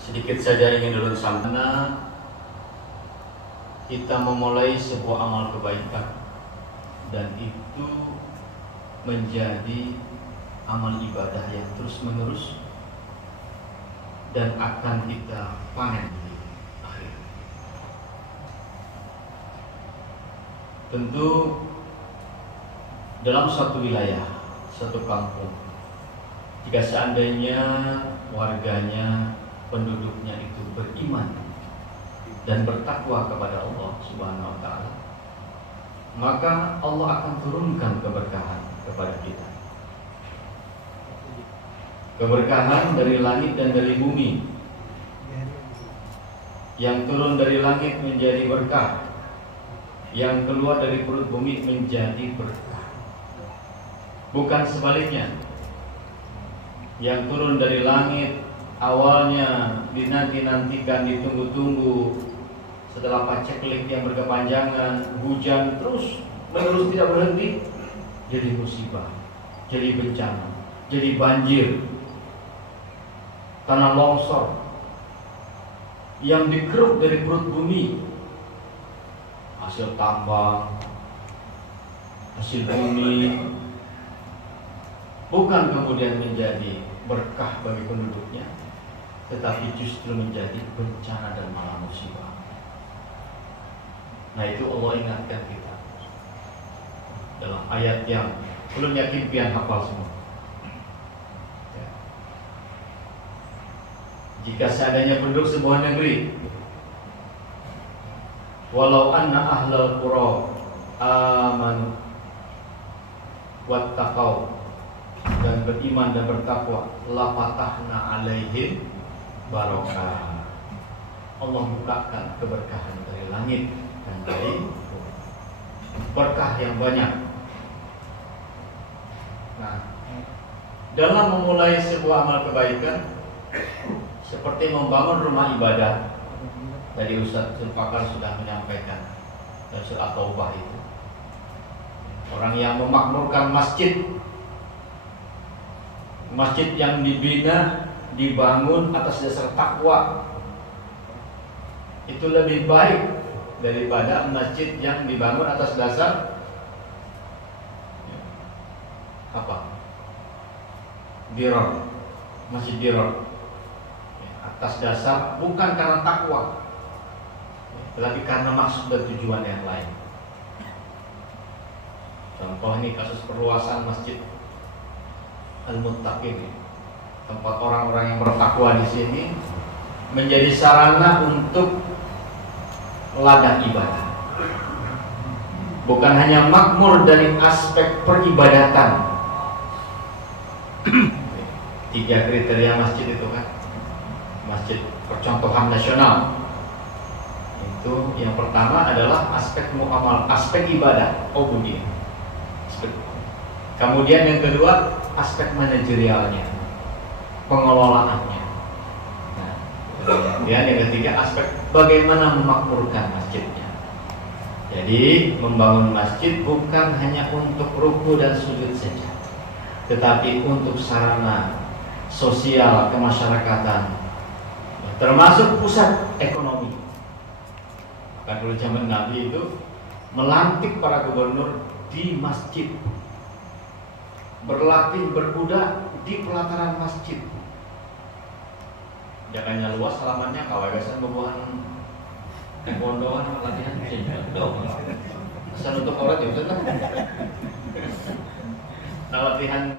Sedikit saja ingin dulu sampaikan, kita memulai sebuah amal kebaikan dan itu menjadi amal ibadah yang terus menerus dan akan kita panen di akhir. Tentu dalam satu wilayah, satu kampung, jika seandainya warganya, penduduknya itu beriman dan bertakwa kepada Allah Subhanahu wa taala, maka Allah akan turunkan keberkahan kepada kita. Keberkahan dari langit dan dari bumi. Yang turun dari langit menjadi berkah, yang keluar dari perut bumi menjadi berkah. Bukan sebaliknya. Yang turun dari langit awalnya dinanti-nantikan, ditunggu-tunggu, setelah paceklik yang berkepanjangan, hujan terus menerus tidak berhenti, jadi musibah, jadi bencana, jadi banjir, tanah longsor yang dikeruk dari perut bumi, hasil tambang, hasil bumi, bukan kemudian menjadi berkah bagi penduduknya, tetapi justru menjadi bencana dan malah musibah. Nah, itu Allah ingatkan kita dalam ayat yang belum yakin pian hafal semua. Ya. Jika seandainya penduduk sebuah negeri, walau anna ahlal qura amanu wattaqau, dan beriman dan bertakwa, la fatahna alaihim barokah. Allah bukakan keberkahan dari langit dan dari berkah yang banyak. Nah, dalam memulai sebuah amal kebaikan seperti membangun rumah ibadah, tadi Ustaz Zulfakar sudah menyampaikan dalam surah Taubah itu, orang yang memakmurkan masjid yang dibina, dibangun atas dasar takwa, itu lebih baik daripada masjid yang dibangun atas dasar apa? Diror, masjid diror, atas dasar bukan karena takwa, tetapi karena maksud dan tujuan yang lain. Contoh ini kasus perluasan masjid Al-Muttaqin, tempat orang-orang yang bertakwa di sini menjadi sarana untuk ladang ibadah. Bukan hanya makmur dari aspek peribadatan. 3 kriteria masjid itu kan, masjid percontohan nasional. Itu yang pertama adalah aspek muamal, aspek ibadah, ubudiyah. Kemudian yang kedua, aspek manajerialnya, pengelolaannya. Nah, kemudian yang ketiga, aspek bagaimana memakmurkan masjidnya. Jadi membangun masjid bukan hanya untuk ruku dan sujud saja, tetapi untuk sarana sosial kemasyarakatan, termasuk pusat ekonomi. Bahkan dulu zaman Nabi itu melantik para gubernur di masjid, berlatih berkuda di pelataran masjid. Jalannya luas, halamannya kawasan bubuhan kebondoan latihan pesan untuk orang juga kan. Nah, latihan